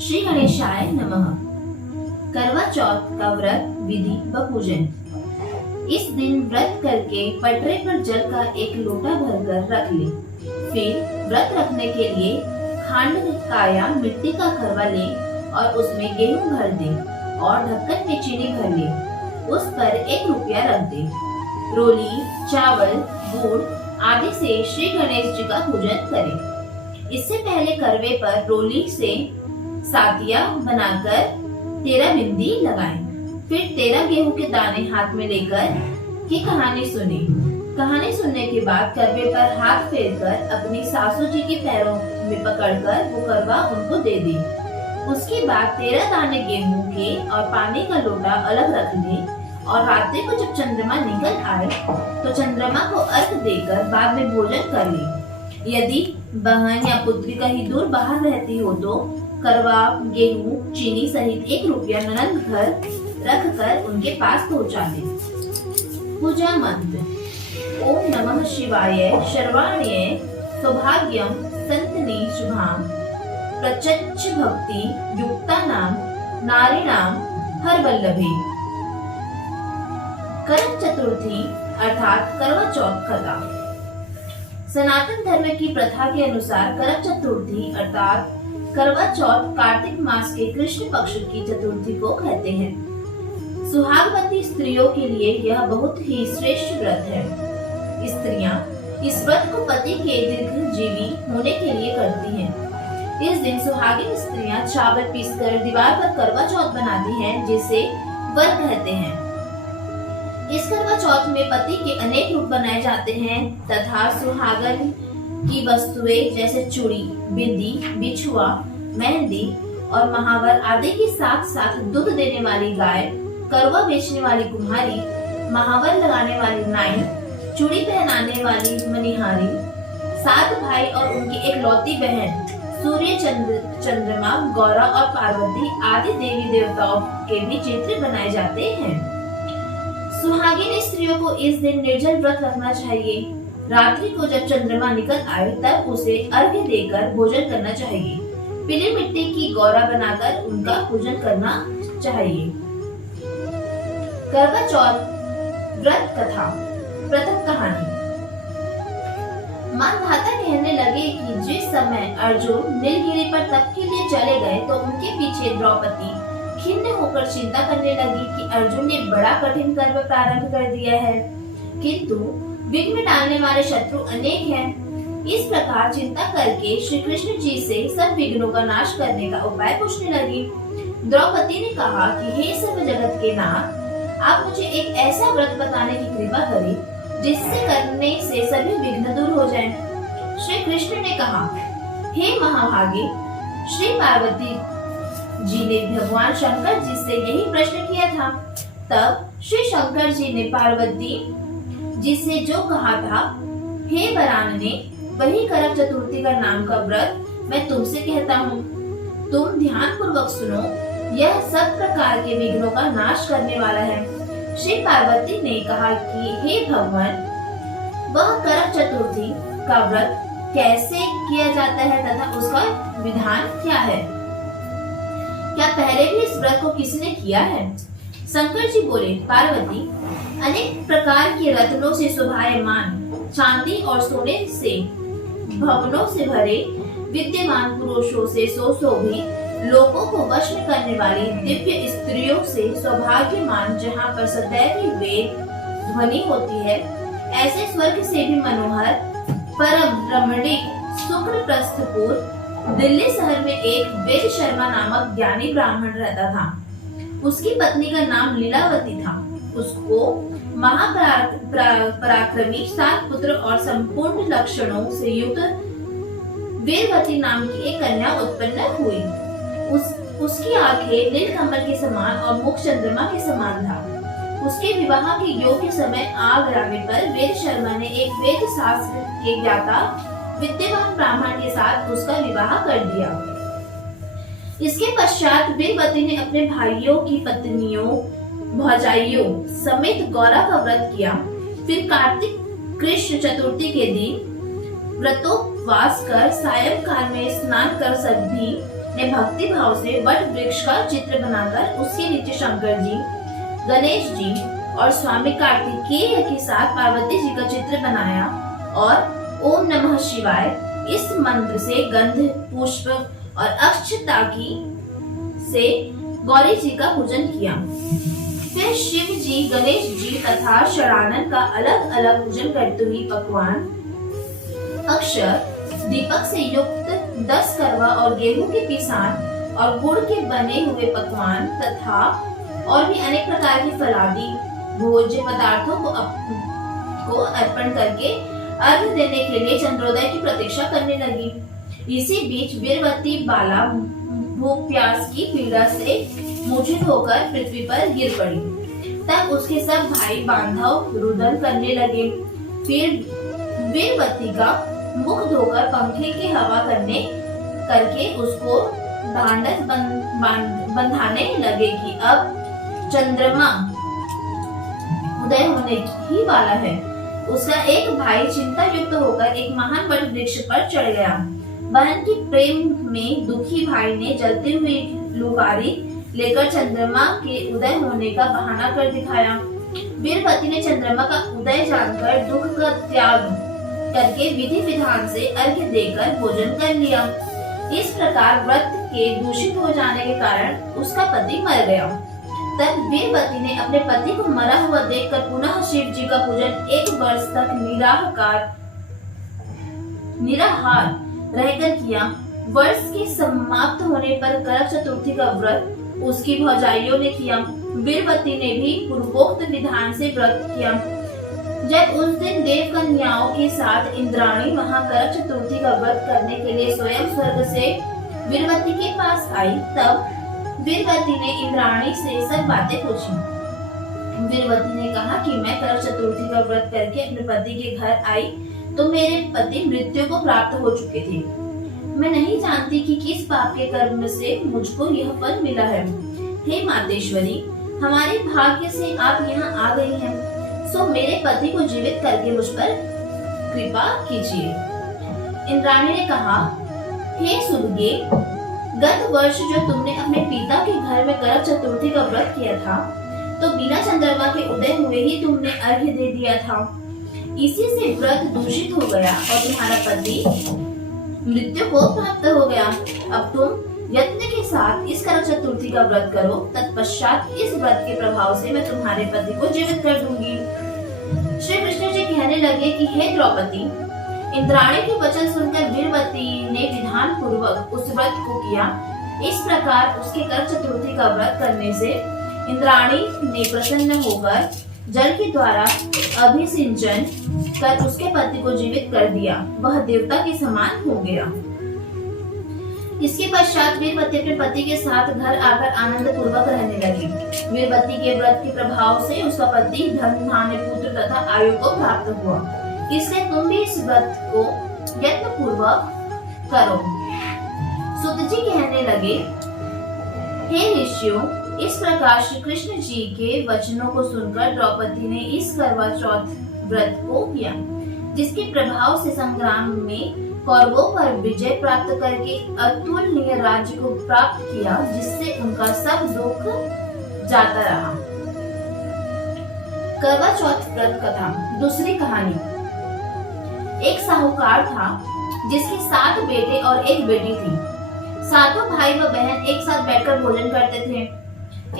श्री गणेशाय नमः। करवा चौथ का व्रत, विधि व पूजन। इस दिन व्रत करके पटरे पर जल का एक लोटा भरकर रख ले। फिर व्रत रखने के लिए खांड काया मिट्टी का करवा ले और उसमें गेहूं भर दे और ढक्कन में चीनी भर ले। उस पर 1 रुपया रख दे। रोली, चावल, गुड़ आदि से श्री गणेश जी का पूजन करें। इससे पहले करवे पर रोली से सातिया बनाकर 13 बिंदी लगाएं। फिर 13 गेहूं के दाने हाथ में लेकर की कहानी सुने। कहानी सुनने के बाद करवे पर हाथ फेरकर अपनी सासू जी के पैरों में पकड़कर वो करवा उनको दे दे। उसके बाद 13 दाने गेहूं के और पानी का लोटा अलग रख ले और रात्रि को जब चंद्रमा निकल आए तो चंद्रमा को अर्घ देकर बाद में भोजन कर ले। यदि बहन या पुत्री कहीं दूर बाहर रहती हो तो करवा, गेहूं, चीनी सहित 1 रुपया ननद घर रख कर उनके पास पहुंचा दे। पूजा मंत्र। ओम नमः शिवाय शर्वाण्ये सौभाग्यम संतनि शुभाम प्रत्यक्ष भक्ति युक्तानाम नारीणाम हर वल्लभे। करवा चतुर्थी अर्थात करवा चौथ कथा। सनातन धर्म की प्रथा के अनुसार करवा चतुर्थी अर्थात करवा चौथ कार्तिक मास के कृष्ण पक्ष की चतुर्थी को कहते हैं। सुहागवती स्त्रियों के लिए यह बहुत ही श्रेष्ठ व्रत है। स्त्रियां इस व्रत को पति के दीर्घजीवी होने के लिए करती हैं। इस दिन सुहागिन स्त्रियां चावल पीसकर दीवार पर करवा चौथ बनाती हैं, जिसे वर कहते हैं। इस करवा चौथ में पति के अनेक रूप बनाए जाते हैं तथा सुहागन की वस्तुएं जैसे चूड़ी, बिंदी, बिछुआ, मेहंदी और महावर आदि के साथ साथ दूध देने वाली गाय, करवा बेचने वाली कुम्हारी, महावर लगाने वाली नाई, चूड़ी पहनाने वाली मनिहारी, 7 भाई और उनकी एक लौती बहन, सूर्य, चंद्रमा, गौरा और पार्वती आदि देवी देवताओं के भी चित्र बनाए जाते हैं। सुहागिन स्त्रियों को इस दिन निर्जल व्रत रखना चाहिए। रात्रि को जब चंद्रमा निकल आए तब उसे अर्घ्य देकर भोजन करना चाहिए। पीली मिट्टी की गौरा बनाकर उनका पूजन करना चाहिए। करवा चौथ व्रत कथा। प्रथम कहानी। मानधाता कहने लगे कि जिस समय अर्जुन नीलगिरी पर तप के लिए चले गए तो उनके पीछे द्रौपदी खिन्न होकर चिंता करने लगी कि अर्जुन ने बड़ा कठिन कर्म प्रारंभ कर दिया है, किंतु विघ्न डालने वाले शत्रु अनेक हैं। इस प्रकार चिंता करके श्री कृष्ण जी से सब विघ्नों का नाश करने का उपाय पूछने लगी। द्रौपदी ने कहा कि हे सर्व जगत के नाथ, आप मुझे एक ऐसा व्रत बताने की कृपा करें जिससे करने से सभी विघ्न दूर हो जाएं। श्री कृष्ण ने कहा, हे महाभागे, श्री पार्वती जी ने भगवान शंकर जी से यही प्रश्न किया था। तब श्री शंकर जी ने पार्वती जी से जो कहा था, हे वरानने, वही करवा चतुर्थी का नाम का व्रत मैं तुमसे कहता हूँ। तुम ध्यान पूर्वक सुनो, यह सब प्रकार के विघ्नों का नाश करने वाला है। श्री पार्वती ने कहा कि हे भगवान, वह करवा चतुर्थी का व्रत कैसे किया जाता है तथा उसका विधान क्या है? क्या पहले भी इस व्रत को किसने किया है? शंकर जी बोले, पार्वती, अनेक प्रकार के रत्नों से शोभायमान, चांदी और सोने से भवनों से भरे, विद्यमान पुरुषों से सुशोभित, लोगों को वश में करने वाली दिव्य स्त्रियों से सौभाग्यमान, जहाँ पर सदैव वेद ध्वनि होती है, ऐसे स्वर्ग से भी मनोहर, परम रमणीक, शुक्र प्रस्थपुर दिल्ली शहर में एक वेद शर्मा नामक ज्ञानी ब्राह्मण रहता था। उसकी पत्नी का नाम लीलावती था। उसको महापराक्रमी 7 पुत्र और संपूर्ण लक्षणों से युक्त वीरवती नाम की एक कन्या उत्पन्न हुई। उसकी आंखें नीलकमल के समान और मुख चंद्रमा के समान था। उसके विवाह के योग्य समय आ जाने पर वेद शर्मा ने एक वेद शास्त्र के ज्ञाता विद्यमान ब्राह्मण के साथ उसका विवाह कर दिया। इसके पश्चात वीरवती ने अपने भाइयों की पत्नियों, भौजाइयों समेत गौरा का व्रत किया। फिर कार्तिक कृष्ण चतुर्थी के दिन व्रतोपवास कर सायंकाल में स्नान कर सभी ने भक्ति भाव से वट वृक्ष का चित्र बनाकर उसके नीचे शंकर जी, गणेश जी और स्वामी कार्तिकेय के साथ पार्वती जी का चित्र बनाया और ओम नमः शिवाय इस मंत्र से गंध, पुष्प और अक्षता की से गौरी जी का पूजन किया। फिर शिव जी, गणेश जी तथा शरानन का अलग अलग पूजन करते हुए पकवान अक्षर, दीपक से युक्त 10 करवा और गेहूं के पिसान और गुड़ के बने हुए पकवान तथा और भी अनेक प्रकार की फलादी भोज्य पदार्थों को अर्पण करके अर्घ देने के लिए चंद्रोदय की प्रतीक्षा करने लगी। इसी बीच वीरवती बाला भूख प्यास की पीड़ा से मूर्छित होकर पृथ्वी पर गिर पड़ी। तब उसके सब भाई बांधव रुदन करने लगे। फिर वीरवती का मुख धोकर पंखे की हवा करके उसको ढांढस बंधाने लगे कि अब चंद्रमा उदय होने ही वाला है। उसका एक भाई चिंता युक्त होकर एक महान वट वृक्ष पर चढ़ गया। बहन की प्रेम में दुखी भाई ने जलती हुई लुकारी लेकर चंद्रमा के उदय होने का बहाना कर दिखाया। वीरवती ने चंद्रमा का उदय जानकर दुख का त्याग करके विधि विधान से अर्घ्य देकर भोजन कर लिया। इस प्रकार व्रत के दूषित हो जाने के कारण उसका पति मर गया। तब वीरवती ने अपने पति को मरा हुआ देखकर पुनः शिव जी का पूजन 1 वर्ष तक निराहार रहकर किया। वर्ष के समाप्त होने पर करक चतुर्थी का व्रत उसकी भौजाइयों ने किया। वीरवती ने भी पूर्वोक्त विधान से व्रत किया। जब उस दिन देव कन्याओं के साथ इंद्राणी वहां करक चतुर्थी का व्रत करने के लिए स्वयं स्वर्ग से वीरवती के पास आई, तब वीरवती ने इंद्राणी से सब बातें पूछी। वीरवती ने कहा कि मैं करक चतुर्थी का व्रत करके अपने पति के घर आई तो मेरे पति मृत्यु को प्राप्त हो चुके थे। मैं नहीं जानती कि किस पाप के कर्म से मुझको यह फल मिला है। हे मातेश्वरी, हमारे भाग्य से आप यहाँ आ गई हैं, सो मेरे पति को जीवित करके मुझ पर कृपा कीजिए। इंद्राणी ने कहा, हे सुर्गे, गत वर्ष जो तुमने अपने पिता के घर में करक चतुर्थी का व्रत किया था, तो बिना चंद्रमा के उदय हुए ही तुमने अर्घ्य दे दिया था। इसी से व्रत दूषित हो गया और तुम्हारा पति मृत्यु को प्राप्त हो गया। अब तुम यत्न के साथ इस करक चतुर्थी का व्रत करो, तत्पश्चात इस व्रत के प्रभाव से मैं तुम्हारे पति को जीवित कर दूंगी। श्री कृष्ण जी कहने लगे कि हे द्रौपदी, इंद्राणी के वचन सुनकर वीरवती ने विधान पूर्वक उस व्रत को किया। इस प्रकार उसके करक चतुर्थी का व्रत करने से इंद्राणी ने प्रसन्न होकर जल के द्वारा अभिसिंचन कर उसके पति को जीवित कर दिया। वह देवता के समान हो गया। इसके पश्चात वीरवती अपने पति के साथ घर आकर आनंद पूर्वक रहने लगी। वीरवती के व्रत के प्रभाव से उसका पति धन, धान्य, पुत्र तथा आयु को प्राप्त हुआ। इसलिए तुम भी इस व्रत को यत्न पूर्वक करो। सुत जी कहने लगे, हे ऋषियों, इस प्रकार श्री कृष्ण जी के वचनों को सुनकर द्रौपदी ने इस करवा चौथ व्रत को किया, जिसके प्रभाव से संग्राम में कौरवों पर विजय प्राप्त करके अतुलनीय राज्य को प्राप्त किया, जिससे उनका सब दुख जाता रहा। करवा चौथ व्रत कथा। दूसरी कहानी। एक साहूकार था जिसके 7 बेटे और 1 बेटी थी। सातों भाई व बहन एक साथ बैठकर भोजन करते थे।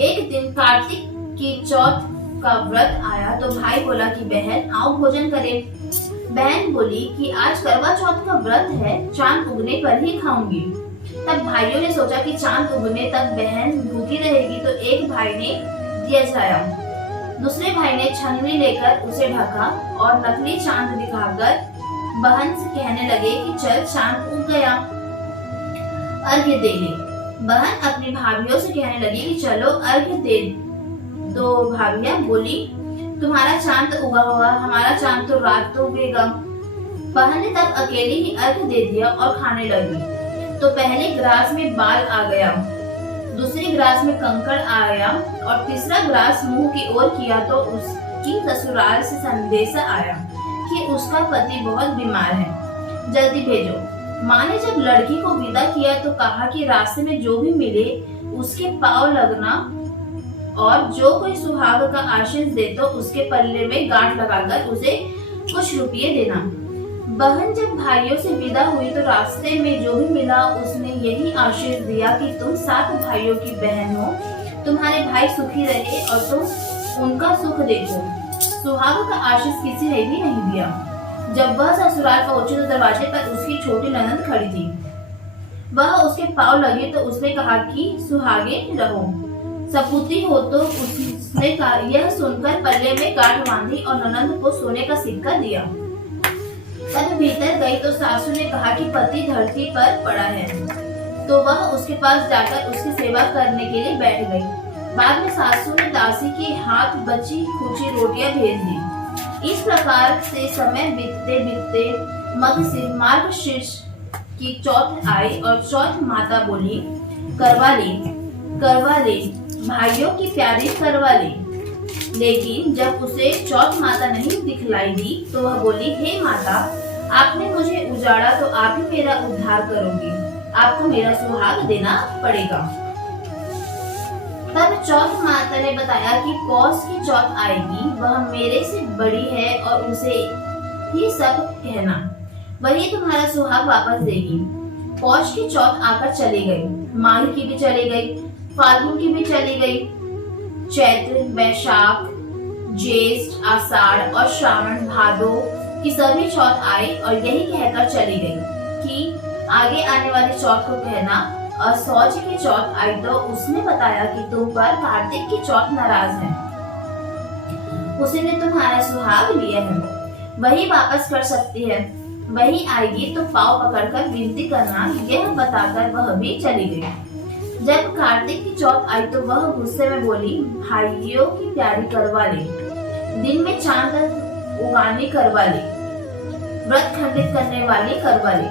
एक दिन कार्तिक की चौथ का व्रत आया तो भाई बोला कि बहन आओ भोजन करें। बहन बोली कि आज करवा चौथ का व्रत है, चांद उगने पर ही खाऊंगी। तब भाइयों ने सोचा कि चांद उगने तक बहन भूखी रहेगी, तो एक भाई ने दिया जलाया। दूसरे भाई ने छन्नी लेकर उसे ढका और नकली चांद दिखाकर बहन से कहने लगे कि चल चांद उग गया, अर्घ्य दे ले। बहन अपनी भाभीियों से कहने लगी कि चलो अर्घ्य दे। तो भाभियां बोली, तुम्हारा चांद उगा होगा, हमारा चांद तो रात तो उगेगा। बहन ने तब अकेले ही अर्घ्य दे दिया और खाने लगी। तो पहले ग्रास में बाल आ गया, दूसरी ग्रास में कंकड़ आया और तीसरा ग्रास मुंह की ओर किया तो उसकी ससुराल से संदेशा आया कि उसका पति बहुत बीमार है, जल्दी भेजो। माँ ने जब लड़की को विदा किया तो कहा कि रास्ते में जो भी मिले उसके पांव लगना और जो कोई सुहाग का आशीष दे तो उसके पल्ले में गांठ लगाकर उसे कुछ रुपये देना। बहन जब भाइयों से विदा हुई तो रास्ते में जो भी मिला उसने यही आशीष दिया कि तुम 7 भाइयों की बहन हो, तुम्हारे भाई सुखी रहे और तुम उनका सुख देखो। सुहाग का आशीष किसी ने भी नहीं दिया। जब वह ससुराल पहुंची तो दरवाजे पर उसकी छोटी ननद खड़ी थी। वह उसके पांव लगी तो उसने कहा कि सुहागे रहो, सपूती हो। तो उसने यह सुनकर पल्ले में गांठ बांधी और ननद को सोने का सिक्का दिया। तब भीतर गई तो सासू ने कहा कि पति धरती पर पड़ा है, तो वह उसके पास जाकर उसकी सेवा करने के लिए बैठ गई। बाद में सासू ने दासी के हाथ बची खुची रोटियां भेज दी। इस प्रकार से समय बीतते बीतते मार्गशीर्ष की चौथ आई और चौथ माता बोली, करवा ले भाइयों की प्यारी करवा ले। लेकिन जब उसे चौथ माता नहीं दिखलाई दी तो वह बोली, हे माता, आपने मुझे उजाड़ा तो आप ही मेरा उद्धार करोगी, आपको मेरा सुहाग देना पड़ेगा। तब चौथ माता ने बताया कि पौष की चौथ आएगी, वह मेरे से बड़ी है और उसे ही सब कहना, वही तुम्हारा सुहाग वापस देगी। पौष की चौथ आकर चली गई, माघ की भी चली गई, फाल्गुन की भी चली गई, चैत्र, वैशाख, ज्येष्ठ, आषाढ़ और श्रावण भादो की सभी चौथ आई और यही कहकर चली गई कि आगे आने वाली चौथ को कहना। और सौच की चौथ आई तो उसने बताया कि तुम पर कार्तिक की चौथ नाराज है, उसने तुम्हारा सुहाग लिया है, वही वापस कर सकती है, वही आएगी तो पाँव पकड़कर विनती करना। यह बताकर वह भी चली गई। जब कार्तिक की चौथ आई तो वह गुस्से में बोली, भाइयों की प्यारी करवा ले, दिन में चांद उगानी करवा ले, व्रत खंडित करने वाली करवा ले,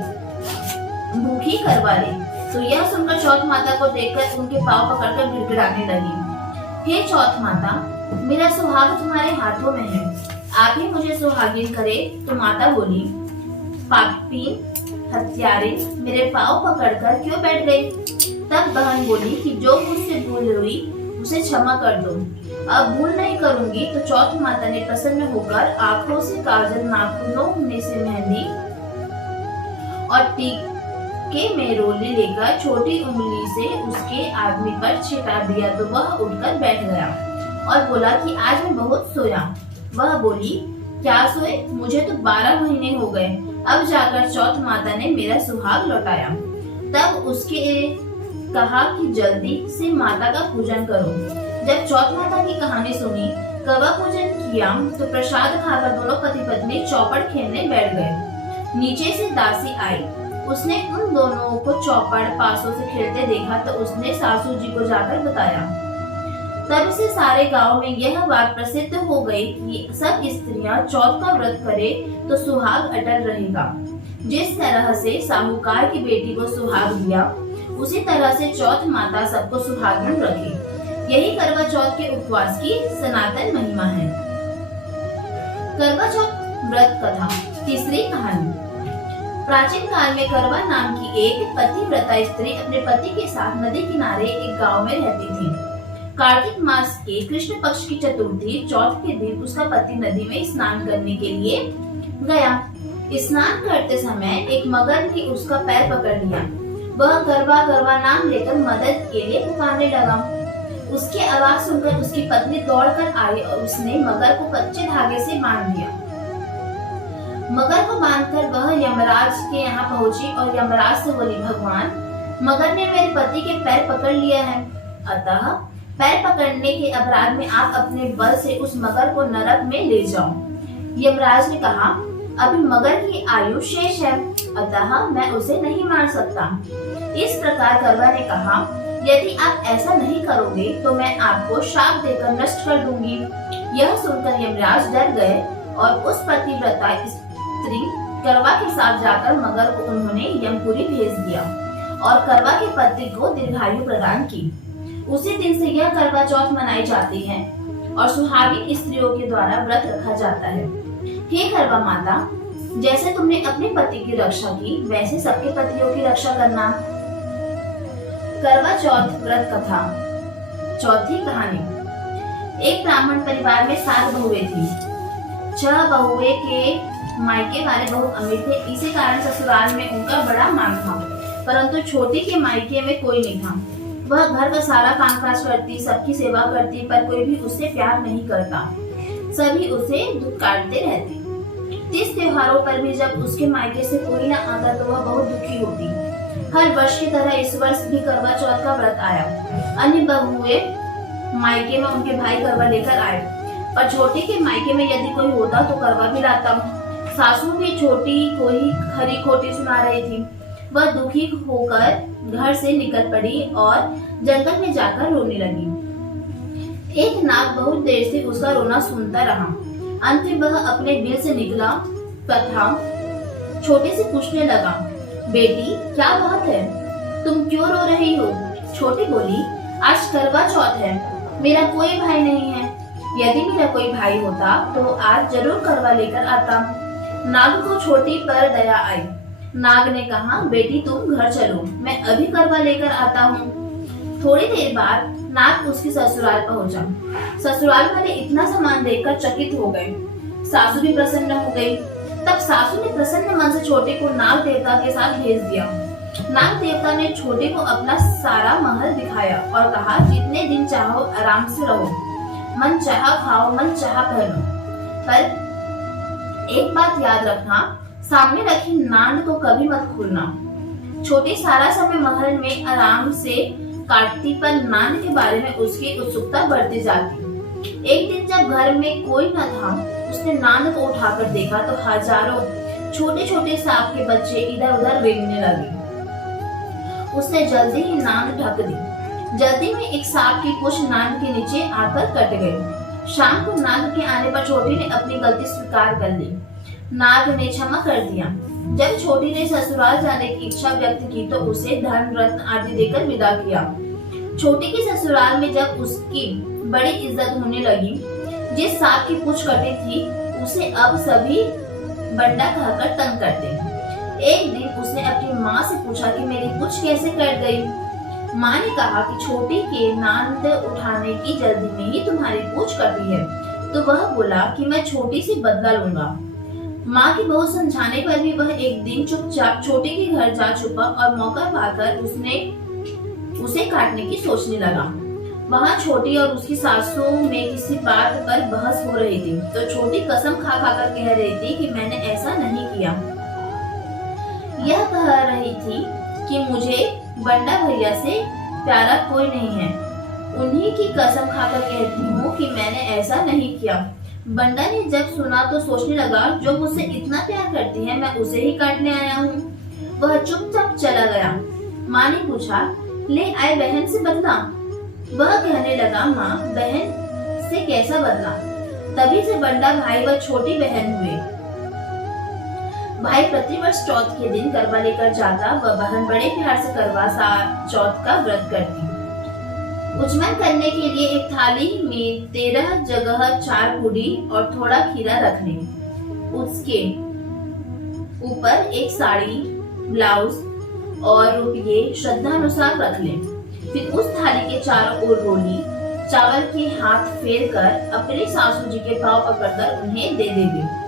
भूखी करवा ले। तो यह सुनकर चौथ माता को देखकर उनके पांव पकड़कर गिड़गिड़ाने लगी, हे चौथ माता, मेरा सुहाग तुम्हारे हाथों में है, आप ही मुझे सुहागिन करे। तो माता बोली, पापी हत्यारे, मेरे पांव पकड़कर क्यों बैठ गई? तब बहन बोली कि जो मुझसे भूल हुई उसे क्षमा कर दो, अब भूल नहीं करूंगी। तो चौथ माता ने प्रसन्न होकर आंखों से काजल, नाखूनों में से मेहंदी और टीके में रोली लेकर छोटी उंगली से उसके आदमी पर छिटा दिया तो वह उठकर बैठ गया और बोला कि आज मैं बहुत सोया। वह बोली, क्या सोए? मुझे तो 12 महीने हो गए, अब जाकर चौथ माता ने मेरा सुहाग लौटाया। तब उसके कहा कि जल्दी से माता का पूजन करो। जब चौथ माता की कहानी सुनी, करवा पूजन किया तो प्रसाद खाकर दोनों पति पत्नी चौपड़ खेलने बैठ गए। नीचे से दासी आई, उसने उन दोनों को चौपड़ पासों से खेलते देखा तो उसने सासू जी को जाकर बताया। तब से सारे गांव में यह बात प्रसिद्ध हो गई कि सब स्त्रियां चौथ का व्रत करे तो सुहाग अटल रहेगा। जिस तरह से साहूकार की बेटी को सुहाग दिया, उसी तरह से चौथ माता सबको सुहागिन रखे। यही करवा चौथ के उपवास की सनातन महिमा है। करवा चौथ व्रत कथा। तीसरी कहानी। प्राचीन काल में करवा नाम की एक पतिव्रता स्त्री अपने पति के साथ नदी किनारे एक गांव में रहती थी। कार्तिक मास के कृष्ण पक्ष की चतुर्थी चौथ के दिन उसका पति नदी में स्नान करने के लिए गया। स्नान करते समय एक मगर ने उसका पैर पकड़ लिया। वह करवा करवा नाम लेकर मदद के लिए पुकारने लगा। उसकी आवाज सुनकर उसकी पत्नी दौड़कर आई और उसने मगर को कच्चे धागे से बांध दिया। मगर को बांधकर वह यमराज के यहाँ पहुंची और यमराज से बोली, भगवान, मगर ने मेरे पति के पैर पकड़ लिया है, अतः पैर पकड़ने के अपराध में आप अपने बल से उस मगर को नरक में ले जाओ। यमराज ने कहा, अभी मगर की आयु शेष है, अतः मैं उसे नहीं मार सकता। इस प्रकार करवा ने कहा, यदि आप ऐसा नहीं करोगे तो मैं आपको श्राप देकर नष्ट कर दूंगी। यह सुनकर यमराज डर गए और उस पतिव्रता स्त्री करवा के साथ जाकर मगर को उन्होंने यमपुरी भेज दिया और करवा के पति को दीर्घायु प्रदान की। उसी दिन से यह करवा चौथ मनाई जाती है और सुहागिन स्त्रियों के द्वारा व्रत रखा जाता है। हे करवा माता, जैसे तुमने अपने पति की रक्षा की वैसे सबके पतियों की रक्षा करना। करवा चौथ व्रत कथा। चौथी कहानी। एक ब्राह्मण परिवार में 7 बहुएं थी। 6 बहुएं के मायके वाले बहुत अमीर थे, इसी कारण ससुराल में उनका बड़ा मान था, परंतु छोटी के मायके में कोई नहीं था। वह घर का सारा कामकाज करती, सबकी सेवा करती, पर कोई भी उससे प्यार नहीं करता। सभी उसे धुतकारते रहते। 30 त्योहारों पर भी जब उसके मायके से कोई न आता तो वह बहुत दुखी होती। हर वर्ष की तरह इस वर्ष भी करवा चौथ का व्रत आया। अन्य बहुएं मायके में उनके भाई करवा लेकर आए, पर छोटी के मायके में यदि कोई होता तो करवा भी लाता। सासू भी छोटी को ही खरी खोटी सुना रही थी। वह दुखी होकर घर से निकल पड़ी और जंगल में जाकर रोने लगी। एक नाग बहुत देर से उसका रोना सुनता रहा। अंत में वह अपने बिल से निकला तथा छोटी से पूछने लगा, बेटी क्या बात है, तुम क्यों रो रही हो? छोटी बोली, आज करवा चौथ है, मेरा कोई भाई नहीं है। यदि मेरा कोई भाई होता तो आज जरूर करवा लेकर आता। नाग को छोटी पर दया आई। नाग ने कहा, बेटी तुम घर चलो, मैं अभी करवा लेकर आता हूँ। थोड़ी देर बाद नाग उसके ससुराल पहुंचा। ससुराल वाले इतना सामान देखकर चकित हो गए। सासू भी प्रसन्न हो गई। तब सासू ने प्रसन्न मन से छोटे को नाग देवता के साथ भेज दिया। नाग देवता ने छोटे को अपना सारा महल दिखाया और कहा, जितने दिन चाहो आराम से रहो, मन चाहा खाओ, मन चाहा पहनो, पर एक बात याद रखना, सामने रखी नांद को कभी मत खोलना। छोटी सारा समय महल में आराम से काटती, पर नांद के बारे में उसकी उत्सुकता बढ़ती जाती। एक दिन जब घर में कोई न था, उसने नांद को उठाकर देखा तो हजारों छोटे छोटे सांप के बच्चे इधर उधर रेंगने लगे। उसने जल्दी ही नांद ढक दी। जल्दी में एक सांप की पूंछ नांद के नीचे आकर कट गई। शाम को नाग के आने पर छोटी ने अपनी गलती स्वीकार कर ली। नाग ने क्षमा कर दिया। जब छोटी ने ससुराल जाने की इच्छा व्यक्त की तो उसे धन रत्न आदि देकर विदा किया। छोटी के ससुराल में जब उसकी बड़ी इज्जत होने लगी, जिस सांप की पूंछ कटी थी उसे अब सभी बंडा कहकर तंग करते। एक दिन उसने अपनी माँ से पूछा कि मेरी पूंछ कैसे कट गई। माँ ने कहा कि छोटी के नांद उठाने की जल्दी में ही तुम्हारी पूंछ कटी है। तो वह बोला कि मैं छोटी से बदला लूंगा। माँ की बहुत समझाने पर भी वह एक दिन चुपचाप छोटी के घर जा छुपा और मौका पाकर उसने उसे काटने की सोचने लगा। वहाँ छोटी और उसकी सासू में किसी बात पर बहस हो रही थी, तो छोटी कसम खा खाकर कह रही थी कि मैंने ऐसा नहीं किया। यह कह रही थी कि मुझे बंडा भैया से प्यारा कोई नहीं है, उन्हीं की कसम खाकर कहती हूँ कि मैंने ऐसा नहीं किया। बंडा ने जब सुना तो सोचने लगा, जो मुझसे इतना प्यार करती है मैं उसे ही काटने आया हूँ। वह चुपचाप चला गया। माँ ने पूछा, ले आए बहन से बदला? वह कहने लगा, माँ बहन से कैसा बदला? तभी से बंडा भाई व छोटी बहन हुए। भाई प्रतिवर्ष चौथ के दिन करवा लेकर जाता व बहन बड़े प्यार से करवा चौथ का व्रत करती। उजमन करने के लिए एक थाली में 13 जगह 4 पूड़ी और थोड़ा खीरा रख लें। उसके ऊपर एक साड़ी, ब्लाउज और रुपये श्रद्धानुसार रख लें। फिर उस थाली के चारों ओर रोली चावल के हाथ फेर कर अपने सासू जी के पांव पकड़कर उन्हें दे देंगे।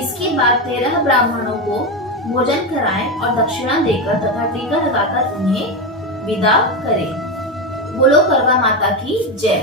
इसके बाद 13 ब्राह्मणों को भोजन कराएं और दक्षिणा देकर तथा टीका लगाकर उन्हें विदा करें। बोलो करवा माता की जय।